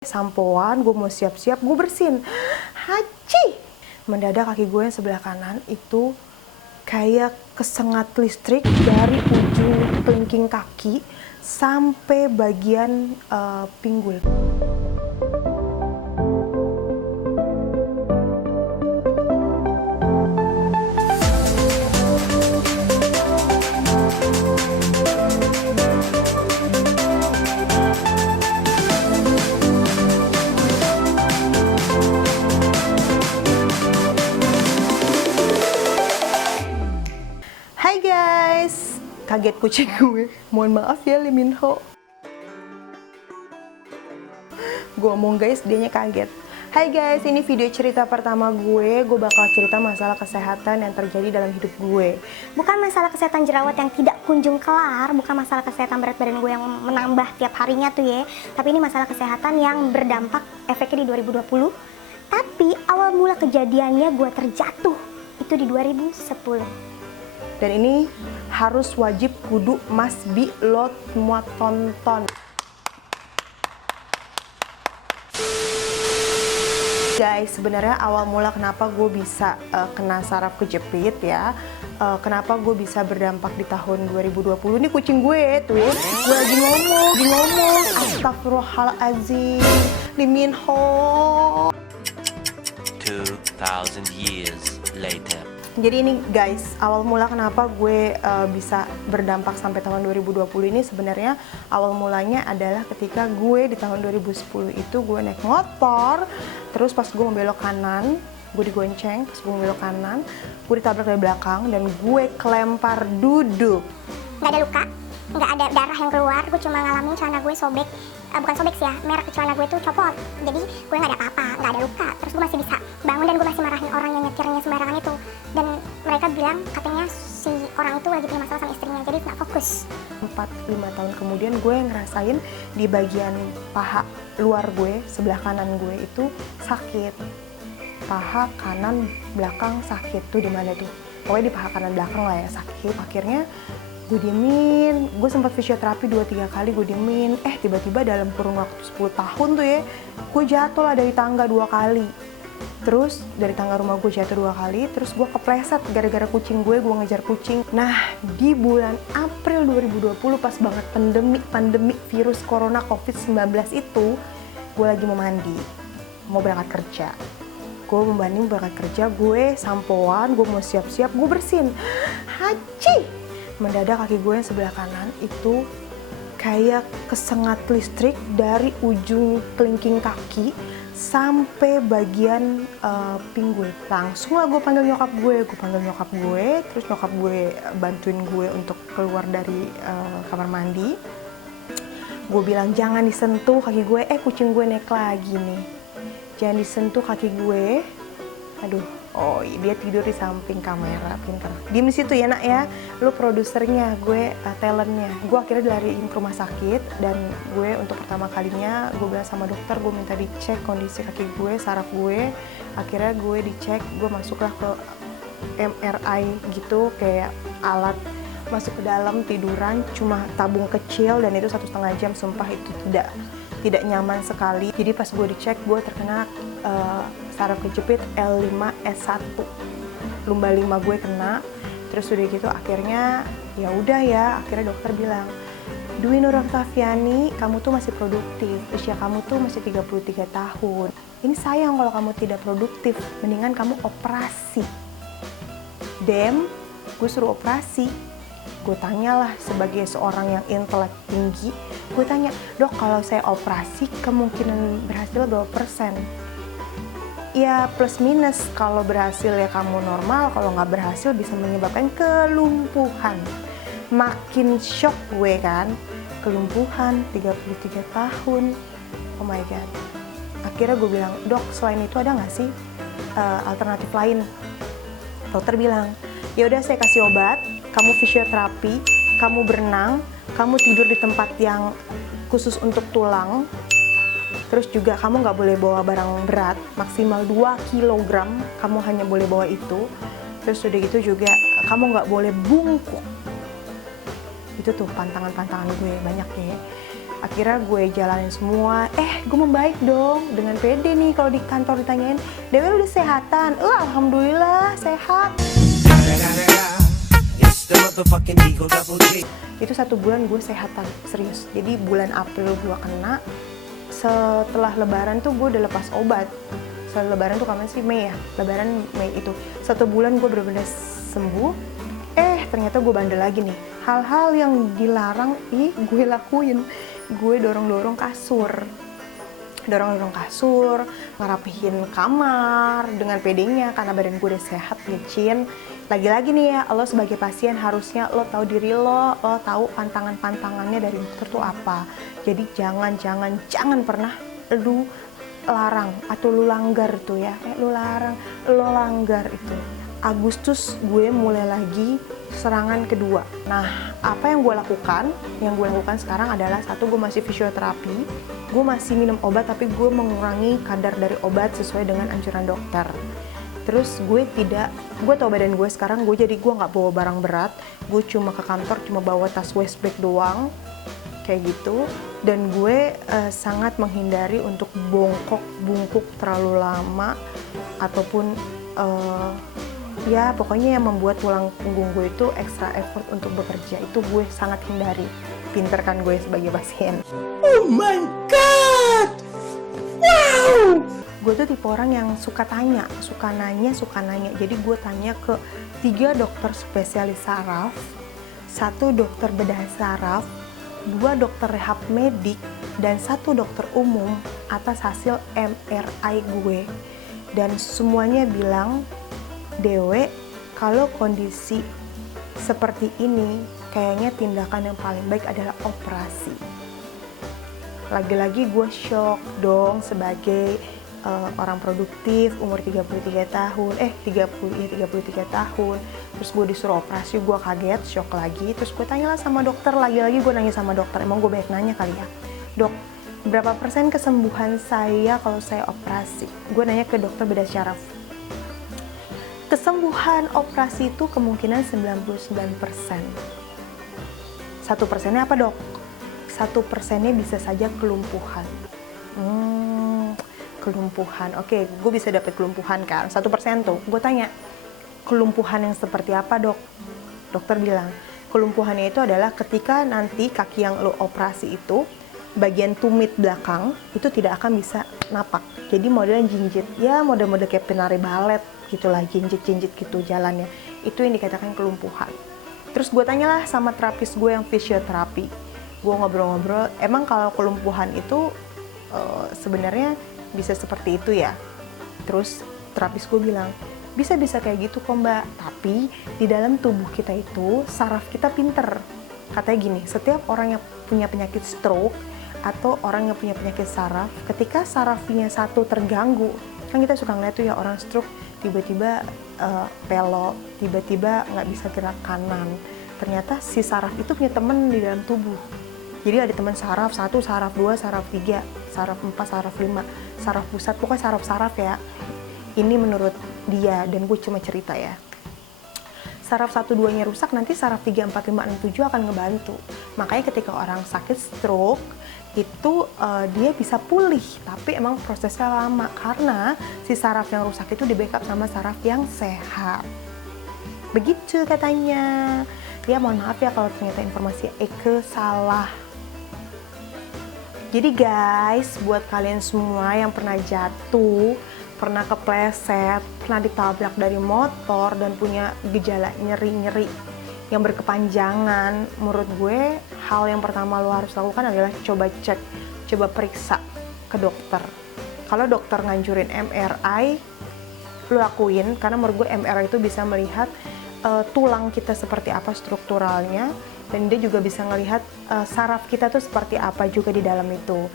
Sampoan, gue mau siap-siap, gue bersin. Haji! Mendadak kaki gue yang sebelah kanan itu kayak kesengat listrik dari ujung kelingking kaki sampai bagian pinggul. Hai guys, kaget kucing gue. Mohon maaf ya Lee Min Ho. Gue ngomong guys, dianya kaget. Hai guys, ini video cerita pertama gue. Gue bakal cerita masalah kesehatan yang terjadi dalam hidup gue. Bukan masalah kesehatan jerawat yang tidak kunjung kelar, bukan masalah kesehatan berat badan gue yang menambah tiap harinya tuh ya. Tapi ini masalah kesehatan yang berdampak efeknya di 2020. Tapi awal mula kejadiannya gue terjatuh itu di 2010. Dan ini harus wajib kudu mas bi lo semua tonton. Guys, sebenarnya awal mula kenapa gue bisa kena saraf kejepit ya, kenapa gue bisa berdampak di tahun 2020. Ini kucing gue tuh, gue lagi ngomong, astagfirullahaladzim, Lee Min Ho. 2000 years later. Jadi ini guys, awal mula kenapa gue bisa berdampak sampai tahun 2020 ini sebenarnya awal mulanya adalah ketika gue di tahun 2010 itu gue naik motor, terus pas gue mau belok kanan, gue digonceng, pas gue mau belok kanan, gue ditabrak dari belakang dan gue kelempar duduk. Nggak ada luka, nggak ada darah yang keluar, gue cuma ngalamin celana gue sobek, bukan sobek sih ya, merek celana gue tuh copot. Jadi gue nggak ada apa-apa, nggak ada luka, terus gue masih bisa bangun dan gue masih marahin orang yang nyetirnya sembarangan itu. Dan mereka bilang katanya si orang itu lagi punya masalah sama istrinya, jadi nggak fokus. 4-5 tahun kemudian gue ngerasain di bagian paha luar gue, sebelah kanan gue itu sakit. Paha kanan belakang sakit tuh, di mana tuh? Pokoknya di paha kanan belakang lah ya sakit. Akhirnya gue diemin, gue sempat fisioterapi 2-3 kali gue diemin. Tiba-tiba dalam kurun waktu 10 tahun tuh ya, gue jatuh lah dari tangga 2 kali. Terus dari tangga rumah gue jatuh 2 kali, terus gue kepleset gara-gara kucing gue ngejar kucing. Nah, di bulan April 2020 pas banget pandemi virus corona COVID-19 itu, gue lagi mau mandi, mau berangkat kerja. Gue membanding berangkat kerja, gue sampoan, gue mau siap-siap, gue bersin. Haji! Mendadak kaki gue yang sebelah kanan itu kayak kesengat listrik dari ujung kelingking kaki sampai bagian pinggul. Langsung lah gue panggil nyokap gue, terus nyokap gue bantuin gue untuk keluar dari kamar mandi. Gue bilang jangan disentuh kaki gue, kucing gue naik lagi nih. Jangan disentuh kaki gue. Aduh, dia tidur di samping kamera, pintar. Diem di situ ya nak ya, lu produsernya, gue talentnya. Gue akhirnya dilariin ke rumah sakit dan gue untuk pertama kalinya gue bilang sama dokter, gue minta dicek kondisi kaki gue, saraf gue. Akhirnya gue dicek, gue masuklah ke MRI gitu, kayak alat masuk ke dalam tiduran, cuma tabung kecil dan itu 1,5 jam, sumpah itu tidak nyaman sekali. Jadi pas gue dicek, gue terkena saraf kejepit L5S1, lumba 5 gue kena. Terus udah gitu akhirnya ya udah ya, akhirnya dokter bilang, Dwi Nur Oktaviani, kamu tuh masih produktif, usia kamu tuh masih 33 tahun. Ini sayang kalau kamu tidak produktif, mendingan kamu operasi. Gue suruh operasi. Gue tanyalah sebagai seorang yang intelek tinggi, gue tanya, dok kalau saya operasi kemungkinan berhasil berapa persen? Ya plus minus, kalau berhasil ya kamu normal, kalau nggak berhasil bisa menyebabkan kelumpuhan. Makin shock gue kan, kelumpuhan 33 tahun, oh my god. Akhirnya gue bilang, dok selain itu ada nggak sih alternatif lain? Dokter bilang, ya udah saya kasih obat, kamu fisioterapi, kamu berenang, kamu tidur di tempat yang khusus untuk tulang. Terus juga kamu nggak boleh bawa barang berat, maksimal 2 kg, kamu hanya boleh bawa itu. Terus udah gitu juga kamu nggak boleh bungkuk. Itu tuh pantangan-pantangan gue banyak ya. Akhirnya gue jalanin semua, gue membaik dong, dengan pede nih kalau di kantor ditanyain, Dewi lu udah sehatan? Alhamdulillah sehat. Itu 1 bulan gue sehatan, serius. Jadi bulan April gue kena, setelah lebaran tuh gue udah lepas obat. Setelah lebaran tuh kapan sih? Mei ya? Lebaran Mei itu. 1 bulan gue bener-bener sembuh. Ternyata gue bandel lagi nih. Hal-hal yang dilarang gue lakuin. Gue dorong-dorong kasur, ngerapihin kamar dengan pedenya karena badan gue udah sehat, licin. Lagi-lagi nih ya, lo sebagai pasien harusnya lo tahu diri lo tahu pantangan-pantangannya dari dokter tuh apa. Jadi jangan pernah lu larang atau lu langgar tuh ya. Lo langgar itu. Agustus gue mulai lagi serangan kedua. Nah, apa yang gue lakukan? Yang gue lakukan sekarang adalah 1, gue masih fisioterapi, gue masih minum obat tapi gue mengurangi kadar dari obat sesuai dengan anjuran dokter. Terus gue tahu badan gue sekarang, gue nggak bawa barang berat, gue cuma ke kantor cuma bawa tas waist bag doang, kayak gitu. Dan gue sangat menghindari untuk bungkuk terlalu lama ataupun ya pokoknya yang membuat tulang punggung gue itu extra effort untuk bekerja, itu gue sangat hindari. Pinter kan gue sebagai pasien. Oh my god, wow. Gue tuh tipe orang yang suka nanya. Jadi gue tanya ke 3 dokter spesialis saraf, 1 dokter bedah saraf, 2 dokter rehab medik, dan 1 dokter umum atas hasil MRI gue. Dan semuanya bilang, Dewe, kalau kondisi seperti ini, kayaknya tindakan yang paling baik adalah operasi. Lagi-lagi gue shock dong sebagai orang produktif, umur 33 tahun. Terus gue disuruh operasi, gue kaget, shock lagi. Terus gue tanyalah sama dokter, lagi-lagi gue nanya sama dokter. Emang gue banyak nanya kali ya. Dok, berapa persen kesembuhan saya kalau saya operasi? Gue nanya ke dokter bedah syaraf. Kesembuhan operasi itu kemungkinan 99%. 1%-nya apa, Dok? 1%-nya bisa saja kelumpuhan. Kelumpuhan. Oke, gue bisa dapat kelumpuhan kan? 1% tuh. Gue tanya, kelumpuhan yang seperti apa, Dok? Dokter bilang, kelumpuhannya itu adalah ketika nanti kaki yang lo operasi itu, bagian tumit belakang itu tidak akan bisa napak. Jadi modelnya jinjit. Ya, model-model kayak penari balet gitulah, jinjit-jinjit gitu jalannya. Itu yang dikatakan kelumpuhan. Terus gue tanyalah sama terapis gue yang fisioterapi. Gue ngobrol-ngobrol, emang kalau kelumpuhan itu sebenarnya bisa seperti itu ya? Terus terapis gue bilang, bisa kayak gitu kok Mbak, tapi di dalam tubuh kita itu saraf kita pinter. Katanya gini, setiap orang yang punya penyakit stroke atau orang yang punya penyakit saraf, ketika sarafnya satu terganggu, kan kita suka ngeliat tuh ya orang stroke tiba-tiba pelok, tiba-tiba nggak bisa gerak kanan. Ternyata si saraf itu punya temen di dalam tubuh. Jadi ada teman saraf 1, saraf 2, saraf 3, saraf 4, saraf 5, saraf pusat, pokoknya saraf-saraf ya. Ini menurut dia, dan gue cuma cerita ya. Saraf 1-2-nya rusak, nanti saraf 3, 4, 5, 6, 7 akan ngebantu. Makanya ketika orang sakit stroke, itu dia bisa pulih, tapi emang prosesnya lama karena si saraf yang rusak itu di backup sama saraf yang sehat. Begitu katanya. Ya mohon maaf ya kalau ternyata informasi Eke salah. Jadi guys, buat kalian semua yang pernah jatuh, pernah kepleset, pernah ditabrak dari motor dan punya gejala nyeri-nyeri yang berkepanjangan, menurut gue hal yang pertama lo harus lakukan adalah coba cek, coba periksa ke dokter. Kalau dokter nganjurin MRI, lo lakuin, karena menurut gue MRI itu bisa melihat tulang kita seperti apa strukturalnya, dan dia juga bisa melihat saraf kita tuh seperti apa juga di dalam itu.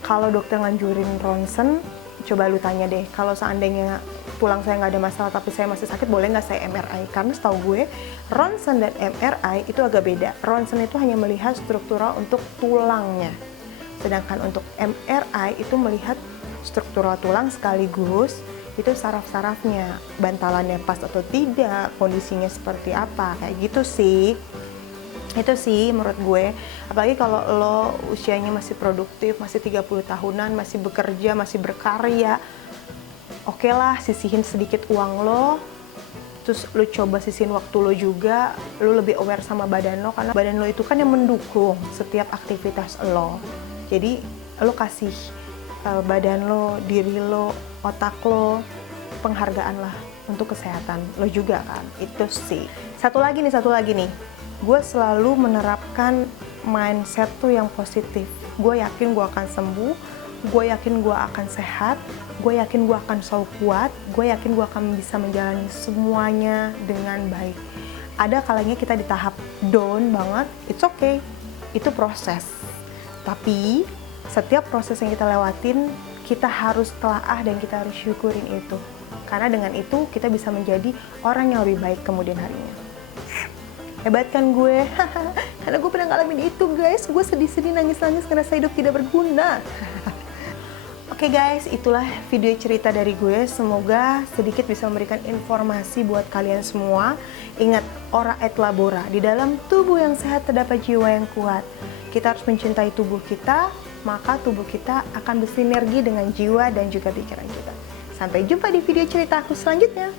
Kalau dokter nganjurin ronsen, coba lu tanya deh, kalau seandainya tulang saya nggak ada masalah tapi saya masih sakit, boleh nggak saya MRI? Karena setahu gue, ronsen dan MRI itu agak beda. Ronsen itu hanya melihat struktural untuk tulangnya, sedangkan untuk MRI itu melihat struktural tulang sekaligus itu Itu sih menurut gue, apalagi kalau lo usianya masih produktif, masih 30 tahunan, masih bekerja, masih berkarya, oke lah sisihin sedikit uang lo, terus lo coba sisihin waktu lo juga, lo lebih aware sama badan lo, karena badan lo itu kan yang mendukung setiap aktivitas lo. Jadi lo kasih badan lo, diri lo, otak lo, penghargaan lah untuk kesehatan lo juga kan, itu sih. Satu lagi nih, gue selalu menerapkan mindset tuh yang positif. Gue yakin gue akan sembuh, gue yakin gue akan sehat, gue yakin gue akan selalu kuat, gue yakin gue akan bisa menjalani semuanya dengan baik. Ada kalanya kita di tahap down banget, it's okay, itu proses. Tapi setiap proses yang kita lewatin, kita harus telaah dan kita harus syukurin itu. Karena dengan itu kita bisa menjadi orang yang lebih baik kemudian harinya. Hebat kan gue? Karena gue pernah ngalamin itu guys. Gue sedih-sedih, nangis-nangis, ngerasa hidup tidak berguna. Oke guys, itulah video cerita dari gue. Semoga sedikit bisa memberikan informasi buat kalian semua. Ingat, ora et labora. Di dalam tubuh yang sehat terdapat jiwa yang kuat. Kita harus mencintai tubuh kita, maka tubuh kita akan bersinergi dengan jiwa dan juga pikiran kita. Sampai jumpa di video cerita aku selanjutnya.